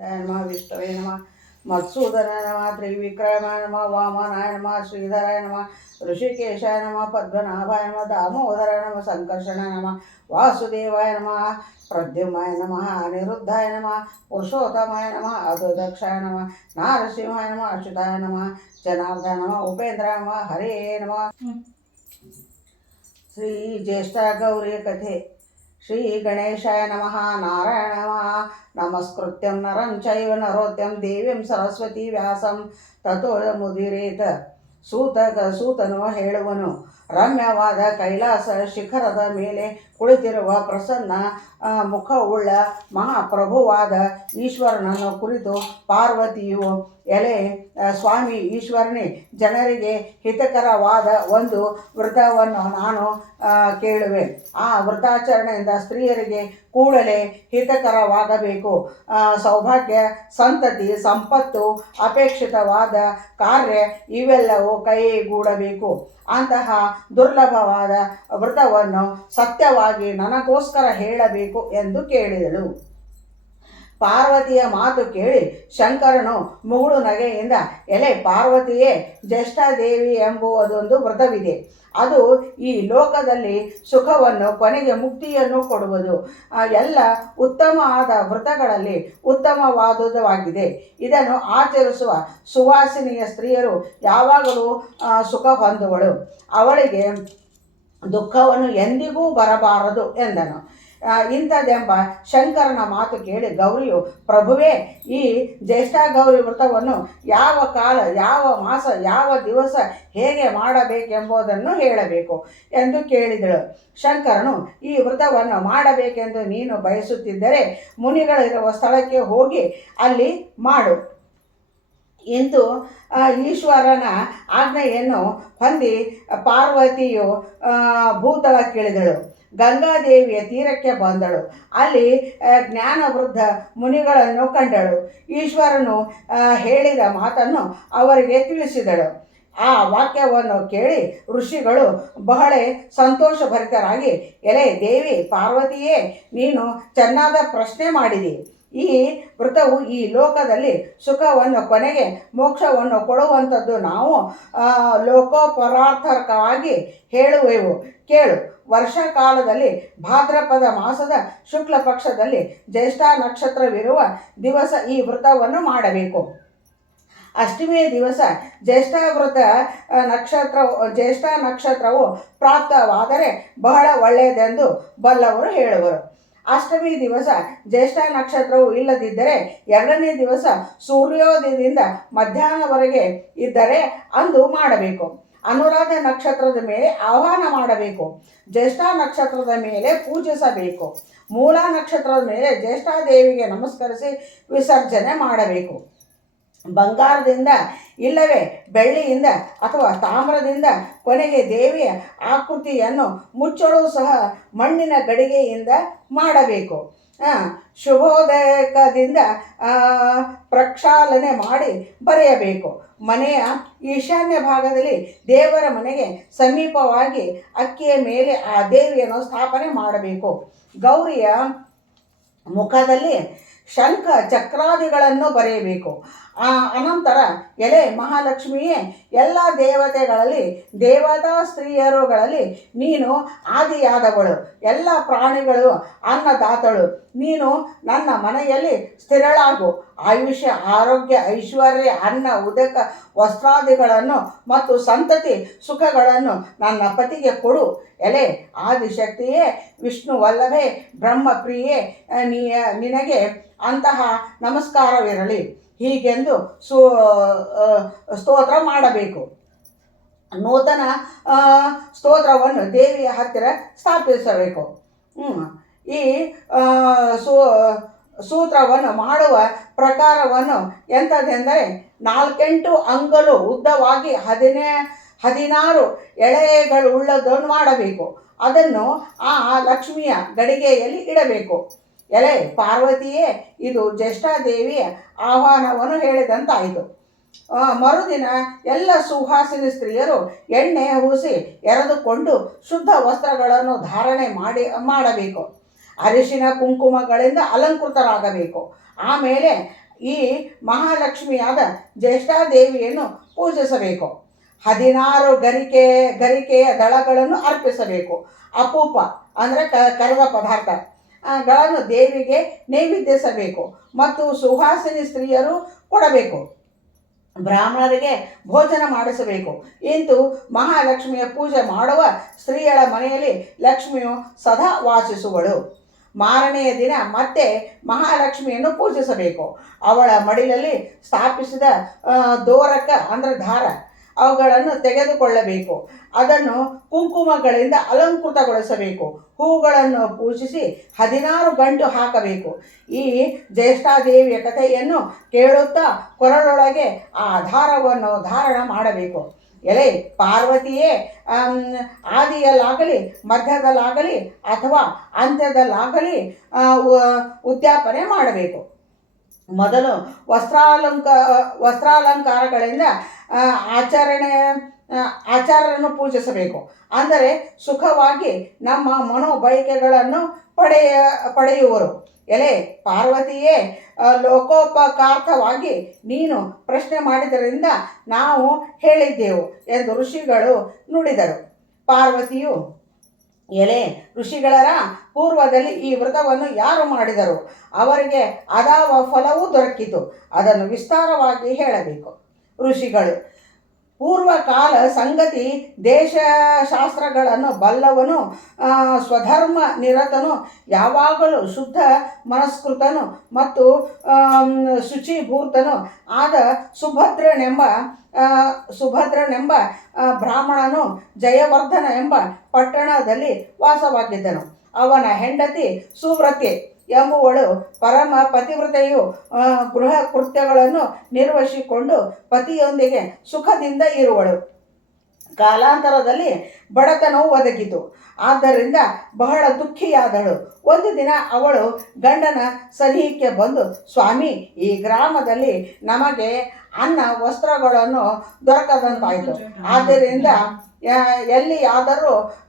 नमः विष्णवे नमः। मत्सूदनाय नमः त्रिविक्रमाय नमः वामनाय नमः श्रीधराय नमः ऋषिकेशाय नमः पद्मनाभाय नमः दामोदराय नमः सङ्कर्षणाय नमः वासुदेवाय नमः प्रद्युम्नाय नमः अनिरुद्धाय नमः पुरुषोत्तमाय नमः अधुदक्षाय नमः नारसिंहाय नमः अच्युताय नमः जनार्दनाय नमः उपेन्द्राय नमः हरे नमः। श्री ज्येष्ठा गौरी कथे। ಗಣೇಶಾಯ ನಮಃ, ನಾರಾಯಣ ನಮಃ. ನಮಸ್ಕೃತ್ಯಂ ನರಂ ಚೈವ ನರೋತ್ಯಂ ದೇವಿಂ ಸರಸ್ವತಿ ವ್ಯಾಸಂ. ತಥೋ ಮುದಿರೇತ ಸೂತಕ ಸೂತನು ಹೇಳುವನು. ರಮ್ಯವಾದ ಕೈಲಾಸ ಶಿಖರದ ಮೇಲೆ ಕುಳಿತಿರುವ ಪ್ರಸನ್ನ ಮುಖವುಳ್ಳ ಮಹಾಪ್ರಭುವಾದ ಈಶ್ವರನನ್ನು ಕುರಿತು ಪಾರ್ವತಿಯು, ಎಲೆ ಸ್ವಾಮಿ ಈಶ್ವರನೇ, ಜನರಿಗೆ ಹಿತಕರವಾದ ಒಂದು ವೃತವನ್ನು ನಾನು ಕೇಳುವೆ. ಆ ವೃತಾಚರಣೆಯಿಂದ ಸ್ತ್ರೀಯರಿಗೆ ಕೂಡಲೇ ಹಿತಕರವಾಗಬೇಕು. ಸೌಭಾಗ್ಯ, ಸಂತತಿ, ಸಂಪತ್ತು, ಅಪೇಕ್ಷಿತವಾದ ಕಾರ್ಯ ಇವೆಲ್ಲವೂ ಕೈಗೂಡಬೇಕು. ಅಂತಹ ದುರ್ಲಭವಾದ ವ್ರತವನ್ನು ಸತ್ಯವಾಗಿ ನನಗೋಸ್ಕರ ಹೇಳಬೇಕು ಎಂದು ಕೇಳಿದಳು. ಪಾರ್ವತಿಯ ಮಾತು ಕೇಳಿ ಶಂಕರನು ಮುಗುಳು ನಗೆಯಿಂದ, ಎಲೆ ಪಾರ್ವತಿಯೇ, ಜ್ಯೇಷ್ಠಾದೇವಿ ಎಂಬುವುದೊಂದು ವ್ರತವಿದೆ. ಅದು ಈ ಲೋಕದಲ್ಲಿ ಸುಖವನ್ನು, ಕೊನೆಗೆ ಮುಕ್ತಿಯನ್ನು ಕೊಡುವುದು. ಎಲ್ಲ ಉತ್ತಮ ಆದ ವ್ರತಗಳಲ್ಲಿ ಉತ್ತಮವಾದುದಾಗಿದೆ ಇದನ್ನು ಆಚರಿಸುವ ಸುವಾಸಿನಿಯ ಸ್ತ್ರೀಯರು ಯಾವಾಗಲೂ ಸುಖ ಹೊಂದುವಳು. ಅವಳಿಗೆ ದುಃಖವನ್ನು ಎಂದಿಗೂ ಬರಬಾರದು ಎಂದನು. ಇಂಥದ್ದೆಂಬ ಶಂಕರನ ಮಾತು ಕೇಳಿ ಗೌರಿಯು, ಪ್ರಭುವೇ, ಈ ಜ್ಯೇಷ್ಠ ಗೌರಿ ವ್ರತವನ್ನು ಯಾವ ಕಾಲ, ಯಾವ ಮಾಸ, ಯಾವ ದಿವಸ ಹೇಗೆ ಮಾಡಬೇಕೆಂಬುದನ್ನು ಹೇಳಬೇಕು ಎಂದು ಕೇಳಿದಳು. ಶಂಕರನು, ಈ ವ್ರತವನ್ನು ಮಾಡಬೇಕೆಂದು ನೀನು ಬಯಸುತ್ತಿದ್ದರೆ ಮುನಿಗಳಿರುವ ಸ್ಥಳಕ್ಕೆ ಹೋಗಿ ಅಲ್ಲಿ ಮಾಡು ಎಂದು ಈಶ್ವರನ ಆಜ್ಞೆಯನ್ನು ಹೊಂದಿ ಪಾರ್ವತಿಯು ಭೂತಳ ಭೂತಳಕ್ಕಿಳಿದಳು ಗಂಗಾದೇವಿಯ ತೀರಕ್ಕೆ ಬಂದಳು. ಅಲ್ಲಿ ಜ್ಞಾನವೃದ್ಧ ಮುನಿಗಳನ್ನು ಕಂಡಳು. ಈಶ್ವರನು ಹೇಳಿದ ಮಾತನ್ನು ಅವರಿಗೆ ತಿಳಿಸಿದಳು. ಆ ವಾಕ್ಯವನ್ನು ಕೇಳಿ ಋಷಿಗಳು ಬಹಳ ಸಂತೋಷಭರಿತರಾಗಿ, ಎಲೆ ದೇವಿ ಪಾರ್ವತಿಯೇ, ನೀನು ಚೆನ್ನಾದ ಪ್ರಶ್ನೆ ಮಾಡಿದಿ. ಈ ವ್ರತವು ಈ ಲೋಕದಲ್ಲಿ ಸುಖವನ್ನು ಕೊನೆಗೆ ಮೋಕ್ಷವನ್ನು ಕೊಡುವಂಥದ್ದು. ನಾವು ಲೋಕೋಪರಾರ್ಥಕವಾಗಿ ಹೇಳುವೆವು. ಕೇಳು. ವರ್ಷಕಾಲದಲ್ಲಿ ಭಾದ್ರಪದ ಮಾಸದ ಶುಕ್ಲ ಪಕ್ಷದಲ್ಲಿ ಜ್ಯೇಷ್ಠ ನಕ್ಷತ್ರವಿರುವ ದಿವಸ ಈ ವ್ರತವನ್ನು ಮಾಡಬೇಕು. ಅಷ್ಟಮಿಯ ದಿವಸ ಜ್ಯೇಷ್ಠ ವ್ರತ ನಕ್ಷತ್ರ ಜ್ಯೇಷ್ಠ ನಕ್ಷತ್ರವು ಪ್ರಾಪ್ತವಾದರೆ ಬಹಳ ಒಳ್ಳೆಯದೆಂದು ಬಲ್ಲವರು ಹೇಳುವರು. ಅಷ್ಟಮಿ ದಿವಸ ಜ್ಯೇಷ್ಠ ನಕ್ಷತ್ರವು ಇಲ್ಲದಿದ್ದರೆ ಎರಡನೇ ದಿವಸ ಸೂರ್ಯೋದಯದಿಂದ ಮಧ್ಯಾಹ್ನವರೆಗೆ ಇದ್ದರೆ ಅಂದು ಮಾಡಬೇಕು. ಅನುರಾಧ ನಕ್ಷತ್ರದ ಮೇಲೆ ಆಹ್ವಾನ ಮಾಡಬೇಕು. ಜ್ಯೇಷ್ಠ ನಕ್ಷತ್ರದ ಮೇಲೆ ಪೂಜಿಸಬೇಕು. ಮೂಲ ನಕ್ಷತ್ರದ ಮೇಲೆ ಜ್ಯೇಷ್ಠಾದೇವಿಗೆ ನಮಸ್ಕರಿಸಿ ವಿಸರ್ಜನೆ ಮಾಡಬೇಕು. ಬಂಗಾರದಿಂದ ಇಲ್ಲವೇ ಬೆಳ್ಳಿಯಿಂದ ಅಥವಾ ತಾಮ್ರದಿಂದ ಕೊನೆಗೆ ದೇವಿಯ ಆಕೃತಿಯನ್ನು ಮುಚ್ಚಳು ಸಹ ಮಣ್ಣಿನ ಗಡಿಗೆಯಿಂದ ಮಾಡಬೇಕು. ಶುಭೋದಯಕದಿಂದ ಪ್ರಕ್ಷಾಲನೆ ಮಾಡಿ ಬರೆಯಬೇಕು. ಮನೆಯ ಈಶಾನ್ಯ ಭಾಗದಲ್ಲಿ ದೇವರ ಮನೆಗೆ ಸಮೀಪವಾಗಿ ಅಕ್ಕಿಯ ಮೇಲೆ ಆ ದೇವಿಯನ್ನು ಸ್ಥಾಪನೆ ಮಾಡಬೇಕು. ಗೌರಿಯ ಮುಖದಲ್ಲಿ ಶಂಖ ಚಕ್ರಾದಿಗಳನ್ನು ಬರೆಯಬೇಕು. ಆ ಅನಂತರ ಎಲೆ ಮಹಾಲಕ್ಷ್ಮಿಯೇ ಎಲ್ಲ ದೇವತೆಗಳಲ್ಲಿ, ದೇವತಾ ಸ್ತ್ರೀಯರುಗಳಲ್ಲಿ ನೀನು ಆದಿಯಾದವಳು. ಎಲ್ಲ ಪ್ರಾಣಿಗಳು ಅನ್ನದಾತಳು. ನೀನು ನನ್ನ ಮನೆಯಲ್ಲಿ ಸ್ಥಿರಳಾಗು. ಆಯುಷ್ಯ ಆರೋಗ್ಯ, ಐಶ್ವರ್ಯ, ಅನ್ನ, ಉದಕ, ವಸ್ತ್ರಾದಿಗಳನ್ನು ಮತ್ತು ಸಂತತಿ ಸುಖಗಳನ್ನು ನನ್ನ ಪತಿಗೆ ಕೊಡು. ಎಲೆ ಆದಿಶಕ್ತಿಯೇ ವಿಷ್ಣುವಲ್ಲವೇ ಬ್ರಹ್ಮಪ್ರಿಯೇ, ನೀ, ನಿನಗೆ ಅಂತಹ ನಮಸ್ಕಾರವಿರಲಿ. ಹೀಗೆಂದು ಸು ಸ್ತೋತ್ರ ಮಾಡಬೇಕು. ನೂತನ ಸ್ತೋತ್ರವನ್ನು ದೇವಿಯ ಹತ್ತಿರ ಸ್ಥಾಪಿಸಬೇಕು. ಈ ಸೂ ಸೂತ್ರವನ್ನು ಮಾಡುವ ಪ್ರಕಾರವನ್ನು ಎಂಥದ್ದೆಂದರೆ ನಾಲ್ಕೆಂಟು ಅಂಗಲು ಉದ್ದವಾಗಿ ಹದಿನೇ, ಹದಿನಾರು ಎಳೆಗಳುಳ್ಳದನ್ನು ಮಾಡಬೇಕು. ಅದನ್ನು ಆ ಲಕ್ಷ್ಮಿಯ ಗಡಿಗೆಯಲ್ಲಿ ಇಡಬೇಕು. ಎಲೆ ಪಾರ್ವತಿಯೇ, ಇದು ಜ್ಯೇಷ್ಠಾದೇವಿಯ ಆಹ್ವಾನವನ್ನು ಹೇಳಿದಂತಾಯಿತು. ಮರುದಿನ ಎಲ್ಲ ಸುಹಾಸಿನಿ ಸ್ತ್ರೀಯರು ಎಣ್ಣೆ ಹೂಸಿ ಎರೆದುಕೊಂಡು ಶುದ್ಧ ವಸ್ತ್ರಗಳನ್ನು ಧಾರಣೆ ಮಾಡಿ, ಮಾಡಬೇಕು. ಅರಿಶಿನ ಕುಂಕುಮಗಳಿಂದ ಅಲಂಕೃತರಾಗಬೇಕು. ಆಮೇಲೆ ಈ ಮಹಾಲಕ್ಷ್ಮಿಯಾದ ಜ್ಯೇಷ್ಠಾದೇವಿಯನ್ನು ಪೂಜಿಸಬೇಕು. ಹದಿನಾರು ಗರಿಕೆ, ಗರಿಕೆಯ ದಳಗಳನ್ನು ಅರ್ಪಿಸಬೇಕು. ಅಪೂಪ ಅಂದರೆ ಕ ಕರ್ವ ಪದಾರ್ಥ. ಗಳನ್ನು ದೇವಿಗೆ ನೈವೇದ್ಯಿಸಬೇಕು. ಮತ್ತು ಸುಹಾಸಿನಿ ಸ್ತ್ರೀಯರು ಕೊಡಬೇಕು. ಬ್ರಾಹ್ಮಣರಿಗೆ ಭೋಜನ ಮಾಡಿಸಬೇಕು. ಇಂತು ಮಹಾಲಕ್ಷ್ಮಿಯ ಪೂಜೆ ಮಾಡುವ ಸ್ತ್ರೀಯರ ಮನೆಯಲ್ಲಿ ಲಕ್ಷ್ಮಿಯು ಸದಾ ವಾಸಿಸುವಳು. ಮಾರನೆಯ ದಿನ ಮತ್ತೆ ಮಹಾಲಕ್ಷ್ಮಿಯನ್ನು ಪೂಜಿಸಬೇಕು. ಅವಳ ಮಡಿಲಲ್ಲಿ ಸ್ಥಾಪಿಸಿದ ದೋರಕ ಅಂದರೆ ದಾರ ಅವುಗಳನ್ನು ತೆಗೆದುಕೊಳ್ಳಬೇಕು. ಅದನ್ನು ಕುಂಕುಮಗಳಿಂದ ಅಲಂಕೃತಗೊಳಿಸಬೇಕು. ಹೂಗಳನ್ನು ಪೂಜಿಸಿ ಹದಿನಾರು ಗಂಟು ಹಾಕಬೇಕು. ಈ ಜ್ಯೇಷ್ಠಾದೇವಿಯ ಕಥೆಯನ್ನು ಕೇಳುತ್ತಾ ಕೊರಳೊಳಗೆ ಆ ದಾರವನ್ನು ಧಾರಣ ಮಾಡಬೇಕು. ಎಲೆ ಪಾರ್ವತಿಯೇ ಆದಿಯಲ್ಲಾಗಲಿ ಮಧ್ಯದಲ್ಲಾಗಲಿ ಅಥವಾ ಅಂತ್ಯದಲ್ಲಾಗಲಿ ಉದ್ಯಾಪನೆ ಮಾಡಬೇಕು. ಮೊದಲು ವಸ್ತ್ರಾಲಂಕ ವಸ್ತ್ರಾಲಂಕಾರಗಳಿಂದ ಆಚರಣೆ ಆಚಾರ್ಯರನ್ನು ಪೂಜಿಸಬೇಕು. ಅಂದರೆ ಸುಖವಾಗಿ ನಮ್ಮ ಮನೋಬಯಕೆಗಳನ್ನು ಪಡೆಯ, ಪಡೆಯುವರು. ಎಲೆ, ಪಾರ್ವತಿಯೇ ಲೋಕೋಪಕಾರ್ಥವಾಗಿ ನೀನು ಪ್ರಶ್ನೆ ಮಾಡಿದ್ದರಿಂದ ನಾವು ಹೇಳಿದ್ದೆವು ಎಂದು ಋಷಿಗಳು ನುಡಿದರು. ಪಾರ್ವತಿಯು, ಎಲೆ, ಋಷಿಗಳರ ಪೂರ್ವದಲ್ಲಿ ಈ ವ್ರತವನ್ನು ಯಾರು ಮಾಡಿದರು? ಅವರಿಗೆ ಅದಾವ ಫಲವೂ ದೊರಕಿತು. ಅದನ್ನು ವಿಸ್ತಾರವಾಗಿ ಹೇಳಬೇಕು. ಋಷಿಗಳು ಪೂರ್ವಕಾಲ ಸಂಗತಿ ದೇಶಶಾಸ್ತ್ರಗಳನ್ನು ಬಲ್ಲವನು ಸ್ವಧರ್ಮ ನಿರತನು, ಯಾವಾಗಲೂ ಶುದ್ಧ ಮನಸ್ಕೃತನು ಮತ್ತು ಶುಚಿಭೂರ್ತನು. ಆದ ಸುಭದ್ರನೆಂಬ ಸುಭದ್ರನೆಂಬ ಬ್ರಾಹ್ಮಣನು ಜಯವರ್ಧನ ಎಂಬ ಪಟ್ಟಣದಲ್ಲಿ ವಾಸವಾಗಿದ್ದನು. ಅವನ ಹೆಂಡತಿ ಸುವ್ರತೆ. ಎಂಬುವಳು ಪರಮ ಪತಿವ್ರತೆಯು ಗೃಹ ಕೃತ್ಯಗಳನ್ನು ನಿರ್ವಹಿಸಿಕೊಂಡು ಪತಿಯೊಂದಿಗೆ ಸುಖದಿಂದ ಇರುವಳು. ಕಾಲಾಂತರದಲ್ಲಿ ಬಡತನವು ಒದಗಿತು. ಆದ್ದರಿಂದ ಬಹಳ ದುಃಖಿಯಾದಳು. ಒಂದು ದಿನ ಅವಳು ಗಂಡನ ಸನಿಹಕ್ಕೆ ಬಂದು, ಸ್ವಾಮಿ, ಈ ಗ್ರಾಮದಲ್ಲಿ ನಮಗೆ ಅನ್ನ, ವಸ್ತ್ರಗಳನ್ನು ದೊರಕದಂತಾಯಿತು. ಆದ್ದರಿಂದ ಎಲ್ಲಿಯಾದರೂ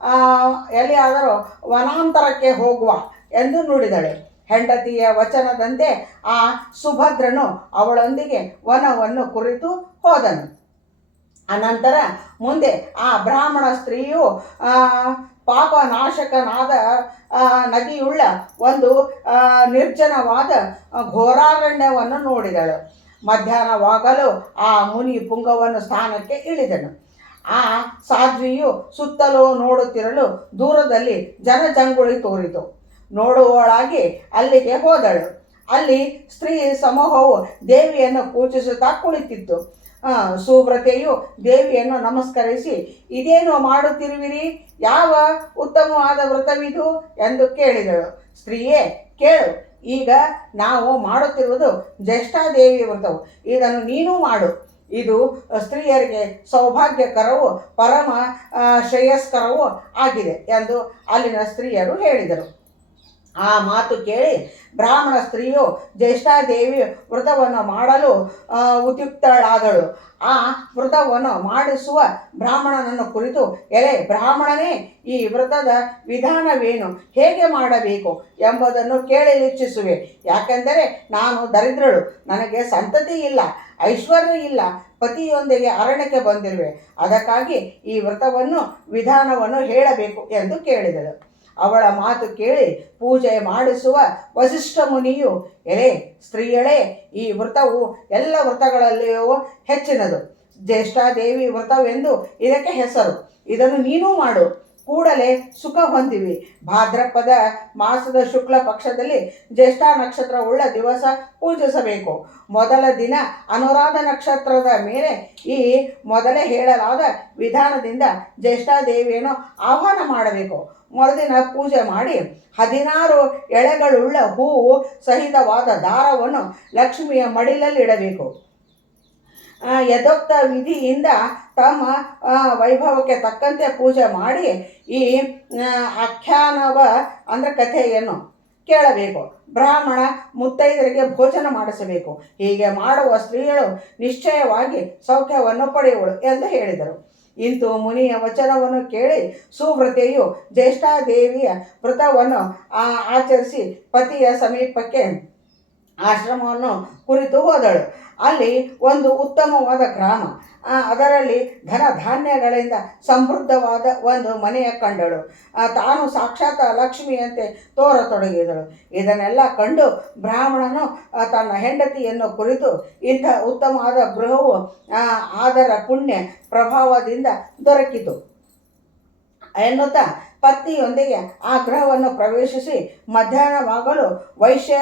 ಎಲ್ಲಿಯಾದರೂ ವನಾಂತರಕ್ಕೆ ಹೋಗುವ ಎಂದು ನುಡಿದಳು. ಹೆಂಡತಿಯ ವಚನದಂತೆ ಆ ಸುಭದ್ರನು ಅವಳೊಂದಿಗೆ ವನವನ್ನು ಕುರಿತು ಹೋದನು. ಅನಂತರ ಮುಂದೆ ಆ ಬ್ರಾಹ್ಮಣ ಸ್ತ್ರೀಯು ಪಾಪನಾಶಕನಾದ ನದಿಯುಳ್ಳ ಒಂದು ನಿರ್ಜನವಾದ ಘೋರಾರಣ್ಯವನ್ನು ನೋಡಿದಳು. ಮಧ್ಯಾಹ್ನವಾಗಲು ಆ ಮುನಿ ಪುಂಗವನ್ನು ಸ್ಥಾನಕ್ಕೆ ಇಳಿದನು. ಆ ಸಾಧ್ವಿಯು ಸುತ್ತಲೂ ನೋಡುತ್ತಿರಲು ದೂರದಲ್ಲಿ ಜನಜಂಗುಳಿ ತೋರಿತು. ನೋಡುವಳಾಗಿ ಅಲ್ಲಿಗೆ ಹೋದಳು. ಅಲ್ಲಿ ಸ್ತ್ರೀ ಸಮೂಹವು ದೇವಿಯನ್ನು ಪೂಜಿಸುತ್ತಾ ಕುಳಿತಿತ್ತು. ಸುವ್ರತೆಯು ದೇವಿಯನ್ನು ನಮಸ್ಕರಿಸಿ, ಇದೇನು ಮಾಡುತ್ತಿರುವಿರಿ? ಯಾವ ಉತ್ತಮವಾದ ವ್ರತವಿದು? ಎಂದು ಕೇಳಿದಳು. ಸ್ತ್ರೀಯೇ, ಕೇಳು. ಈಗ ನಾವು ಮಾಡುತ್ತಿರುವುದು ಜ್ಯೇಷ್ಠಾದೇವಿ ವ್ರತವು. ಇದನ್ನು ನೀನು ಮಾಡು. ಇದು ಸ್ತ್ರೀಯರಿಗೆ ಸೌಭಾಗ್ಯಕರವೂ ಪರಮ ಶ್ರೇಯಸ್ಕರವೂ ಆಗಿದೆ ಎಂದು ಅಲ್ಲಿನ ಸ್ತ್ರೀಯರು ಹೇಳಿದರು. ಆ ಮಾತು ಕೇಳಿ ಬ್ರಾಹ್ಮಣ ಸ್ತ್ರೀಯು ಜ್ಯೇಷ್ಠಾದೇವಿ ವ್ರತವನ್ನು ಮಾಡಲು ಉದ್ಯುಕ್ತಳಾದಳು. ಆ ವ್ರತವನ್ನು ಮಾಡಿಸುವ ಬ್ರಾಹ್ಮಣನನ್ನು ಕುರಿತು, ಎಲೆ ಬ್ರಾಹ್ಮಣನೇ, ಈ ವ್ರತದ ವಿಧಾನವೇನು? ಹೇಗೆ ಮಾಡಬೇಕು? ಎಂಬುದನ್ನು ಕೇಳಿ ಇಚ್ಛಿಸುವೆ. ಯಾಕೆಂದರೆ ನಾನು ದರಿದ್ರಳು, ನನಗೆ ಸಂತತಿ ಇಲ್ಲ, ಐಶ್ವರ್ಯ ಇಲ್ಲ, ಪತಿಯೊಂದಿಗೆ ಅರಣ್ಯಕ್ಕೆ ಬಂದಿರುವೆ. ಅದಕ್ಕಾಗಿ ಈ ವ್ರತವನ್ನು, ವಿಧಾನವನ್ನು ಹೇಳಬೇಕು ಎಂದು ಕೇಳಿದಳು. ಅವಳ ಮಾತು ಕೇಳಿ ಪೂಜೆ ಮಾಡಿಸುವ ವಸಿಷ್ಠ ಮುನಿಯು, ಎಲೆ, ಸ್ತ್ರೀಯಳೇ, ಈ ವ್ರತವು ಎಲ್ಲ ವ್ರತಗಳಲ್ಲಿಯೂ ಹೆಚ್ಚಿನದು. ಜ್ಯೇಷ್ಠಾದೇವಿ ವ್ರತವೆಂದು ಇದಕ್ಕೆ ಹೆಸರು. ಇದನ್ನು ನೀನೂ ಮಾಡು. ಕೂಡಲೇ ಸುಖ ಹೊಂದಿವಿ. ಭಾದ್ರಪದ ಮಾಸದ ಶುಕ್ಲ ಪಕ್ಷದಲ್ಲಿ ಜ್ಯೇಷ್ಠ ನಕ್ಷತ್ರ ಉಳ್ಳ ದಿವಸ ಪೂಜಿಸಬೇಕು. ಮೊದಲ ದಿನ ಅನುರಾಧ ನಕ್ಷತ್ರದ ಮೇಲೆ ಈ ಮೊದಲೇ ಹೇಳಲಾದ ವಿಧಾನದಿಂದ ಜ್ಯೇಷ್ಠಾದೇವಿಯನ್ನು ಆಹ್ವಾನ ಮಾಡಬೇಕು. ಮರುದಿನ ಪೂಜೆ ಮಾಡಿ ಹದಿನಾರು ಎಳೆಗಳುಳ್ಳ ಹೂವು ಸಹಿತವಾದ ದಾರವನ್ನು ಲಕ್ಷ್ಮಿಯ ಮಡಿಲಲ್ಲಿಡಬೇಕು. ಇಡಬೇಕು ಯಥೋಕ್ತ ವಿಧಿಯಿಂದ ತಮ್ಮ ವೈಭವಕ್ಕೆ ತಕ್ಕಂತೆ ಪೂಜೆ ಮಾಡಿ ಈ ಆಖ್ಯಾನವ ಅಂದರೆ ಕಥೆಯನ್ನು ಕೇಳಬೇಕು. ಬ್ರಾಹ್ಮಣ ಮುತ್ತೈದರಿಗೆ ಭೋಜನ ಮಾಡಿಸಬೇಕು. ಹೀಗೆ ಮಾಡುವ ಸ್ತ್ರೀಗಳು ನಿಶ್ಚಯವಾಗಿ ಸೌಖ್ಯವನ್ನು ಪಡೆಯುವಳು ಎಂದು ಹೇಳಿದರು. ಇಂತು ಮುನಿಯ ವಚನವನ್ನು ಕೇಳಿ ಸುವ್ರತೆಯು ಜ್ಯೇಷ್ಠಾದೇವಿಯ ವ್ರತವನ್ನು ಆಚರಿಸಿ ಪತಿಯ ಸಮೀಪಕ್ಕೆ ಆಶ್ರಮವನ್ನು ಕುರಿತು ಹೋದಳು. ಅಲ್ಲಿ ಒಂದು ಉತ್ತಮವಾದ ಗ್ರಾಮ. ಅದರಲ್ಲಿ ಧನ ಧಾನ್ಯಗಳಿಂದ ಸಮೃದ್ಧವಾದ ಒಂದು ಮನೆಯ ಕಂಡಳು. ತಾನು ಸಾಕ್ಷಾತ್ ಲಕ್ಷ್ಮಿಯಂತೆ ತೋರತೊಡಗಿದಳು. ಇದನ್ನೆಲ್ಲ ಕಂಡು ಬ್ರಾಹ್ಮಣನು ತನ್ನ ಹೆಂಡತಿಯನ್ನು ಕುರಿತು ಇಂಥ ಉತ್ತಮವಾದ ಗೃಹವು ಅದರ ಪುಣ್ಯ ಪ್ರಭಾವದಿಂದ ದೊರಕಿತು. ಎನ್ನುತ್ತಾ ಪತ್ನಿಯೊಂದಿಗೆ ಆ ಗ್ರಹವನ್ನು ಪ್ರವೇಶಿಸಿ ಮಧ್ಯಾಹ್ನವಾಗಲು ವೈಶ್ಯ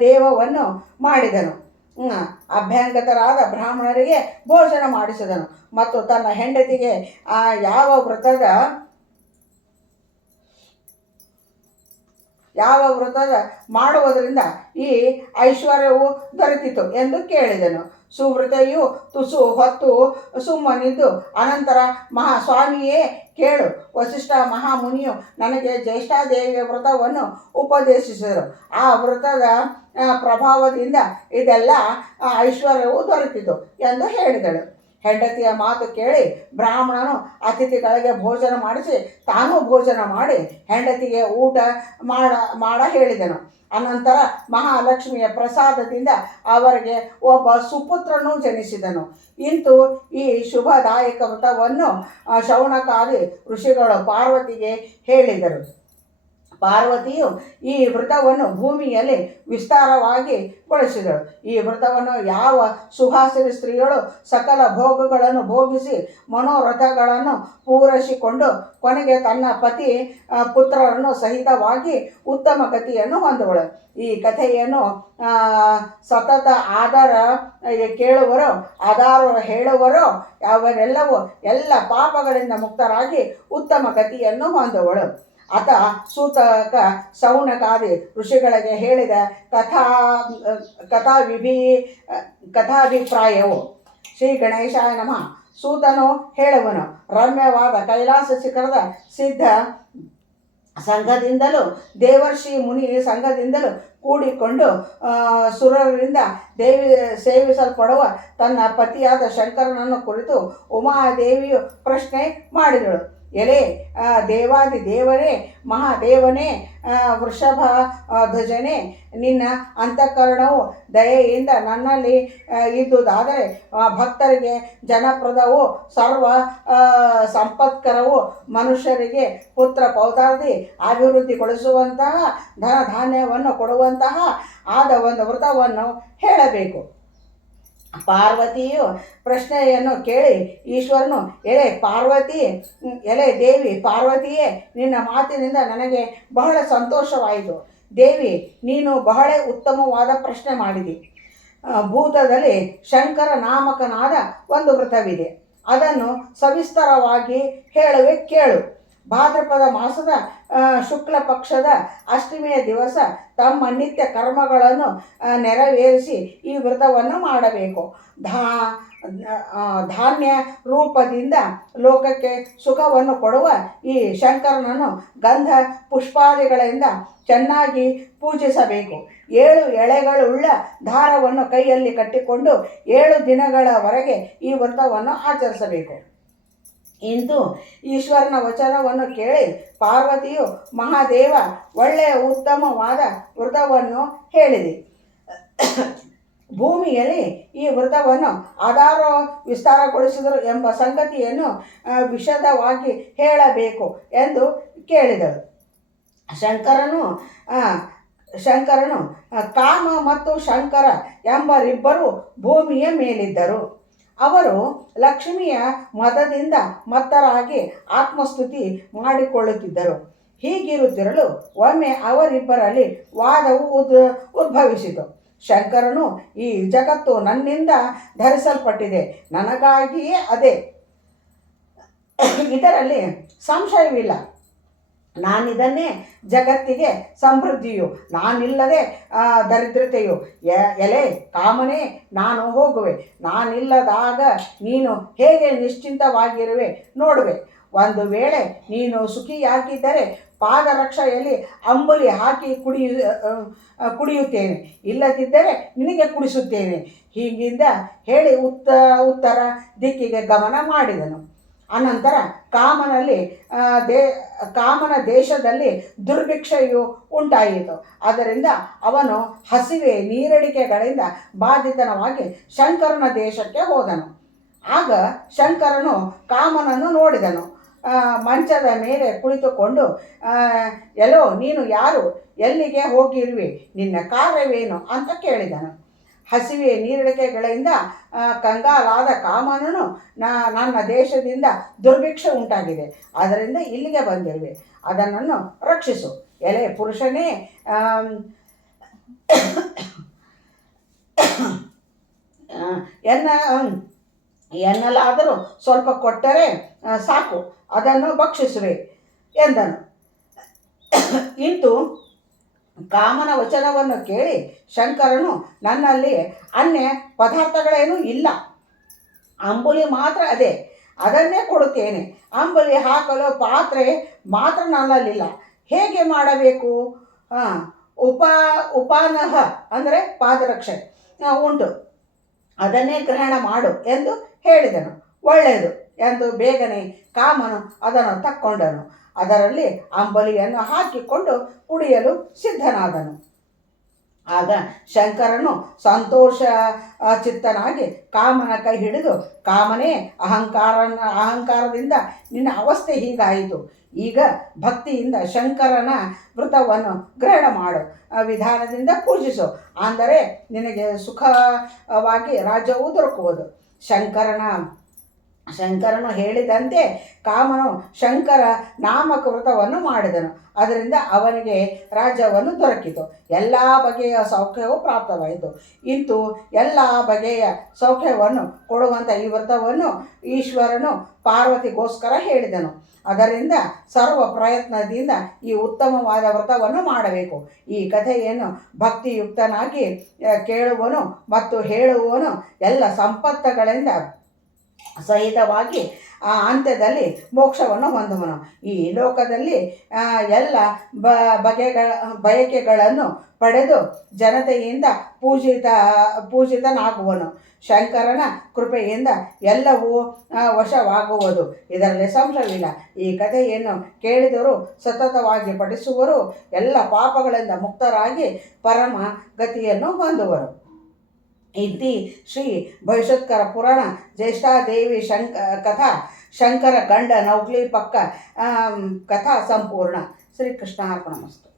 ದೇವವನ್ನು ಮಾಡಿದನು. ಅಭ್ಯಂಗತರಾದ ಬ್ರಾಹ್ಮಣರಿಗೆ ಭೋಜನ ಮಾಡಿಸಿದನು ಮತ್ತು ತನ್ನ ಹೆಂಡತಿಗೆ, ಆ, ಯಾವ ವ್ರತದ ಯಾವ ವ್ರತದ ಮಾಡುವುದರಿಂದ ಈ ಐಶ್ವರ್ಯವು ದೊರೆತಿತು ಎಂದು ಕೇಳಿದನು. ಸುವೃತೆಯು ತುಸು ಹೊತ್ತು ಸುಮ್ಮನಿದ್ದು ಅನಂತರ ಮಹಾಸ್ವಾಮಿಯೇ ಕೇಳು. ವಸಿಷ್ಠ ಮಹಾಮುನಿಯು ನನಗೆ ಜ್ಯೇಷ್ಠಾದೇವಿಯ ವ್ರತವನ್ನು ಉಪದೇಶಿಸಿದರು. ಆ ವ್ರತದ ಪ್ರಭಾವದಿಂದ ಇದೆಲ್ಲ ಐಶ್ವರ್ಯವು ದೊರೆತಿತು ಎಂದು ಹೇಳಿದಳು. ಹೆಂಡತಿಯ ಮಾತು ಕೇಳಿ ಬ್ರಾಹ್ಮಣನು ಅತಿಥಿಗಳಿಗೆ ಭೋಜನ ಮಾಡಿಸಿ ತಾನೂ ಭೋಜನ ಮಾಡಿ ಹೆಂಡತಿಗೆ ಊಟ ಮಾಡ ಮಾಡ ಹೇಳಿದನು. ಅನಂತರ ಮಹಾಲಕ್ಷ್ಮಿಯ ಪ್ರಸಾದದಿಂದ ಅವರಿಗೆ ಒಬ್ಬ ಸುಪುತ್ರನು ಜನಿಸಿದನು. ಇಂತು ಈ ಶುಭದಾಯಕ ವ್ರತವನ್ನು ಶೌನಕಾದಿ ಋಷಿಗಳು ಪಾರ್ವತಿಗೆ ಹೇಳಿದರು. ಪಾರ್ವತಿಯು ಈ ವ್ರತವನ್ನು ಭೂಮಿಯಲ್ಲಿ ವಿಸ್ತಾರವಾಗಿ ಬಳಸಿದಳು ಈ ವ್ರತವನ್ನು ಯಾವ ಸುಹಾಸಿನಿ ಸ್ತ್ರೀಗಳು ಸಕಲ ಭೋಗಗಳನ್ನು ಭೋಗಿಸಿ ಮನೋರಥಗಳನ್ನು ಪೂರೈಸಿಕೊಂಡು ಕೊನೆಗೆ ತನ್ನ ಪತಿ ಪುತ್ರರನ್ನು ಸಹಿತವಾಗಿ ಉತ್ತಮ ಗತಿಯನ್ನು ಹೊಂದುವಳು. ಈ ಕಥೆಯನ್ನು ಸತತ ಆಧಾರ ಕೇಳುವರು ಆಧಾರ ಹೇಳುವರು, ಅವರೆಲ್ಲವೂ ಎಲ್ಲ ಪಾಪಗಳಿಂದ ಮುಕ್ತರಾಗಿ ಉತ್ತಮ ಗತಿಯನ್ನು ಹೊಂದುವಳು. ಅತ ಸೂತಕ ಸೌನಕಾದಿ ಋಷಿಗಳಿಗೆ ಹೇಳಿದ ಕಥಾ, ಕಥಾವಿಭಿ, ಕಥಾಭಿಪ್ರಾಯವು. ಶ್ರೀ ಗಣೇಶಾಯ ನಮಃ. ಸೂತನು ಹೇಳುವನು, ರಮ್ಯವಾದ ಕೈಲಾಸ ಶಿಖರದ ಸಿದ್ಧ ಸಂಘದಿಂದಲೂ, ದೇವರ್ಷಿ ಮುನಿ ಸಂಘದಿಂದಲೂ ಕೂಡಿಕೊಂಡು ಸುರರಿಂದ ದೇವಿ, ಸೇವಿಸಲ್ಪಡುವ ತನ್ನ ಪತಿಯಾದ ಶಂಕರನನ್ನು ಕುರಿತು ಉಮಾದೇವಿಯು ಪ್ರಶ್ನೆ ಮಾಡಿದಳು. ಎಲೆ ದೇವಾದಿ ದೇವರೇ, ಮಹಾದೇವನೇ ವೃಷಭ ಧ್ವಜನೇ, ನಿನ್ನ ಅಂತಃಕರಣವು ದಯೆಯಿಂದ ನನ್ನಲ್ಲಿ ಇದ್ದುದಾದರೆ ಭಕ್ತರಿಗೆ ಜನಪ್ರದವು, ಸರ್ವ ಸಂಪತ್ಕರವು ಮನುಷ್ಯರಿಗೆ ಪುತ್ರ ಪೌತಾರ್ದಿ ಅಭಿವೃದ್ಧಿಗೊಳಿಸುವಂತಹ ಧನ ಧಾನ್ಯವನ್ನು ಕೊಡುವಂತಹ, ಆದ ಒಂದು ವ್ರತವನ್ನು ಹೇಳಬೇಕು. ಪಾರ್ವತಿಯು ಪ್ರಶ್ನೆಯನ್ನು ಕೇಳಿ ಈಶ್ವರನು, ಎಲೆ ಪಾರ್ವತಿ ಎಲೆ ದೇವಿ, ಪಾರ್ವತಿಯೇ, ನಿನ್ನ ಮಾತಿನಿಂದ ನನಗೆ ಬಹಳ ಸಂತೋಷವಾಯಿತು. ದೇವಿ, ನೀನು ಬಹಳ ಉತ್ತಮವಾದ ಪ್ರಶ್ನೆ ಮಾಡಿದಿ. ಭೂತದಲ್ಲಿ ಶಂಕರ ನಾಮಕನಾದ ಒಂದು ವ್ರತವಿದೆ. ಅದನ್ನು ಸವಿಸ್ತಾರವಾಗಿ ಹೇಳುವೆ ಕೇಳು. ಭಾದ್ರಪದ ಮಾಸದ ಶುಕ್ಲ ಪಕ್ಷದ ಅಷ್ಟಮಿಯ ದಿವಸ ತಮ್ಮ ನಿತ್ಯ ಕರ್ಮಗಳನ್ನು ನೆರವೇರಿಸಿ ಈ ವ್ರತವನ್ನು ಮಾಡಬೇಕು. ಧಾ ಧಾನ್ಯ ರೂಪದಿಂದ ಲೋಕಕ್ಕೆ ಸುಖವನ್ನು ಕೊಡುವ ಈ ಶಂಕರನನ್ನು ಗಂಧ ಪುಷ್ಪಾದಿಗಳಿಂದ ಚೆನ್ನಾಗಿ ಪೂಜಿಸಬೇಕು. ಏಳು ಎಳೆಗಳುಳ್ಳ ದಾರವನ್ನು ಕೈಯಲ್ಲಿ ಕಟ್ಟಿಕೊಂಡು ಏಳು ದಿನಗಳವರೆಗೆ ಈ ವ್ರತವನ್ನು ಆಚರಿಸಬೇಕು. ಇಂದು ಈಶ್ವರನ ವಚನವನ್ನು ಕೇಳಿ ಪಾರ್ವತಿಯು ಮಹಾದೇವ ಒಳ್ಳೆಯ ಉತ್ತಮವಾದ ವೃತವನ್ನು ಹೇಳಿದೆ. ಭೂಮಿಯಲ್ಲಿ ಈ ವೃತವನ್ನು ಆಧಾರ ವಿಸ್ತಾರಗೊಳಿಸಿದರು ಎಂಬ ಸಂಗತಿಯನ್ನು ವಿಷದವಾಗಿ ಹೇಳಬೇಕು ಎಂದು ಕೇಳಿದರು. ಶಂಕರನು ಶಂಕರನು ಕಾಮ ಮತ್ತು ಶಂಕರ ಎಂಬರಿಬ್ಬರು ಭೂಮಿಯ ಮೇಲಿದ್ದರು. ಅವರು ಲಕ್ಷ್ಮಿಯ ಮತದಿಂದ ಮತ್ತರಾಗಿ ಆತ್ಮಸ್ತುತಿ ಮಾಡಿಕೊಳ್ಳುತ್ತಿದ್ದರು. ಹೀಗಿರುತ್ತಿರಲು ಒಮ್ಮೆ ಅವರಿಬ್ಬರಲ್ಲಿ ವಾದವು ಉದ್, ಉದ್ಭವಿಸಿತು. ಶಂಕರನು, ಈ ಜಗತ್ತು ನನ್ನಿಂದ ಧರಿಸಲ್ಪಟ್ಟಿದೆ. ನನಗಾಗಿಯೇ ಅದೇ. ಇದರಲ್ಲಿ ಸಂಶಯವಿಲ್ಲ. ನಾನಿದನ್ನೇ ಜಗತ್ತಿಗೆ ಸಮೃದ್ಧಿಯು, ನಾನಿಲ್ಲದೆ ದರಿದ್ರತೆಯು. ಎಲೆ, ಕಾಮನೇ, ನಾನು ಹೋಗುವೆ. ನಾನಿಲ್ಲದಾಗ ನೀನು ಹೇಗೆ ನಿಶ್ಚಿಂತವಾಗಿರುವೆ? ನೋಡುವೆ. ಒಂದು ವೇಳೆ ನೀನು ಸುಖಿಯಾಗಿದ್ದರೆ ಪಾದರಕ್ಷೆಯಲ್ಲಿ ಅಂಬುಲಿ ಹಾಕಿ ಕುಡಿಯು ಕುಡಿಯುತ್ತೇನೆ. ಇಲ್ಲದಿದ್ದರೆ ನಿನಗೆ ಕುಡಿಸುತ್ತೇನೆ. ಹೀಗಿಂದ ಹೇಳಿ ಉತ್ತ, ಉತ್ತರ ದಿಕ್ಕಿಗೆ ಗಮನ ಮಾಡಿದನು. ಅನಂತರ ಕಾಮನಲ್ಲಿ ದೇ, ಕಾಮನ ದೇಶದಲ್ಲಿ ದುರ್ಭಿಕ್ಷೆಯು ಉಂಟಾಯಿತು. ಅದರಿಂದ ಅವನು ಹಸಿವೆ ನೀರಡಿಕೆಗಳಿಂದ ಬಾಧಿತನವಾಗಿ ಶಂಕರನ ದೇಶಕ್ಕೆ ಹೋದನು. ಆಗ ಶಂಕರನು ಕಾಮನನ್ನು ನೋಡಿದನು. ಮಂಚದ ಮೇಲೆ ಕುಳಿತುಕೊಂಡು ಎಲೋ ಎಲ್ಲೋ, ನೀನು ಯಾರು? ಎಲ್ಲಿಗೆ ಹೋಗಿರುವೆ ನಿನ್ನ ಕಾರ್ಯವೇನು? ಅಂತ ಕೇಳಿದನು. ಹಸಿವೆ ನೀರಡಿಕೆಗಳಿಂದ ಆ, ಕಂಗಾಲಾದ ಕಾಮನನು ನನ್ನ ದೇಶದಿಂದ ದುರ್ಭಿಕ್ಷೆ ಉಂಟಾಗಿದೆ. ಅದರಿಂದ ಇಲ್ಲಿಗೆ ಬಂದಿರುವೆ. ಅದನ್ನು ರಕ್ಷಿಸು. ಎಲೆ ಪುರುಷನೇ ಎನ್ನ ಎನ್ನಲಾದರೂ ಸ್ವಲ್ಪ ಕೊಟ್ಟರೆ ಸಾಕು. ಅದನ್ನು ಭಕ್ಷಿಸುವೆ ಎಂದನು. ಇಂತು ಕಾಮನ ವಚನವನ್ನು ಕೇಳಿ ಶಂಕರನು ನನ್ನಲ್ಲಿ ಅನ್ಯ ಪದಾರ್ಥಗಳೇನೂ ಇಲ್ಲ. ಅಂಬುಲಿ ಮಾತ್ರ ಅದೇ. ಅದನ್ನೇ ಕೊಡುತ್ತೇನೆ. ಅಂಬುಲಿ ಹಾಕಲು ಪಾತ್ರೆ ಮಾತ್ರ ನನ್ನಲ್ಲಿಲ್ಲ. ಹೇಗೆ ಮಾಡಬೇಕು? ಉಪ, ಉಪಾನಹ ಅಂದರೆ ಪಾದರಕ್ಷೆ ಉಂಟು. ಅದನ್ನೇ ಗ್ರಹಣ ಮಾಡು ಎಂದು ಹೇಳಿದನು. ಒಳ್ಳೆಯದು ಎಂದು ಬೇಗನೆ ಕಾಮನು ಅದನ್ನು ತಕ್ಕೊಂಡನು. ಅದರಲ್ಲಿ ಅಂಬಲಿಯನ್ನು ಹಾಕಿಕೊಂಡು ಕುಡಿಯಲು ಸಿದ್ಧನಾದನು. ಆಗ ಶಂಕರನು ಸಂತೋಷ ಚಿತ್ತನಾಗಿ ಕಾಮನ ಕೈ ಹಿಡಿದು, ಕಾಮನೇ, ಅಹಂಕಾರನ, ಅಹಂಕಾರದಿಂದ ನಿನ್ನ ಅವಸ್ಥೆ ಹೀಗಾಯಿತು. ಈಗ ಭಕ್ತಿಯಿಂದ ಶಂಕರನ ವೃತವನ್ನು ಗ್ರಹಣ ಮಾಡು ವಿಧಾನದಿಂದ ಪೂಜಿಸು. ಅಂದರೆ ನಿನಗೆ ಸುಖವಾಗಿ ರಾಜ್ಯವು ದೊರಕುವುದು. ಶಂಕರನ ಶಂಕರನು ಹೇಳಿದಂತೆ ಕಾಮನು ಶಂಕರ ನಾಮಕೃತವನ್ನು ಮಾಡಿದನು. ಅದರಿಂದ ಅವನಿಗೆ ರಾಜ್ಯವನ್ನು ದೊರಕಿತು. ಎಲ್ಲ ಬಗೆಯ ಸೌಖ್ಯವು ಪ್ರಾಪ್ತವಾಯಿತು. ಇಂತು ಎಲ್ಲ ಬಗೆಯ ಸೌಖ್ಯವನ್ನು ಕೊಡುವಂಥ ಈ ವ್ರತವನ್ನು ಈಶ್ವರನು ಪಾರ್ವತಿಗೋಸ್ಕರ ಹೇಳಿದನು. ಅದರಿಂದ ಸರ್ವ ಪ್ರಯತ್ನದಿಂದ ಈ ಉತ್ತಮವಾದ ವ್ರತವನ್ನು ಮಾಡಬೇಕು. ಈ ಕಥೆಯನ್ನು ಭಕ್ತಿಯುಕ್ತನಾಗಿ ಕೇಳುವನು ಮತ್ತು ಹೇಳುವನು ಎಲ್ಲ ಸಂಪತ್ತುಗಳಿಂದ ಸಹಿತವಾಗಿ ಆ ಅಂತ್ಯದಲ್ಲಿ ಮೋಕ್ಷವನ್ನು ಹೊಂದುವನು. ಈ ಲೋಕದಲ್ಲಿ ಎಲ್ಲ ಬಗೆಗಳ, ಬಯಕೆಗಳನ್ನು ಪಡೆದು ಜನತೆಯಿಂದ ಪೂಜಿತ, ಪೂಜಿತನಾಗುವನು. ಶಂಕರನ ಕೃಪೆಯಿಂದ ಎಲ್ಲವೂ ವಶವಾಗುವುದು. ಇದರಲ್ಲಿ ಸಂಶಯವಿಲ್ಲ. ಈ ಕಥೆಯನ್ನು ಕೇಳಿದರು, ಸತತವಾಗಿ ಪಠಿಸುವರು, ಎಲ್ಲ ಪಾಪಗಳಿಂದ ಮುಕ್ತರಾಗಿ ಪರಮ ಗತಿಯನ್ನು ಹೊಂದುವರು. इति श्री बहिष्कर पुराण ज्येष्ठा देवी शंक कथा शंकर गंड नवकली कथा संपूर्ण. श्रीकृष्णार्पणमस्तु.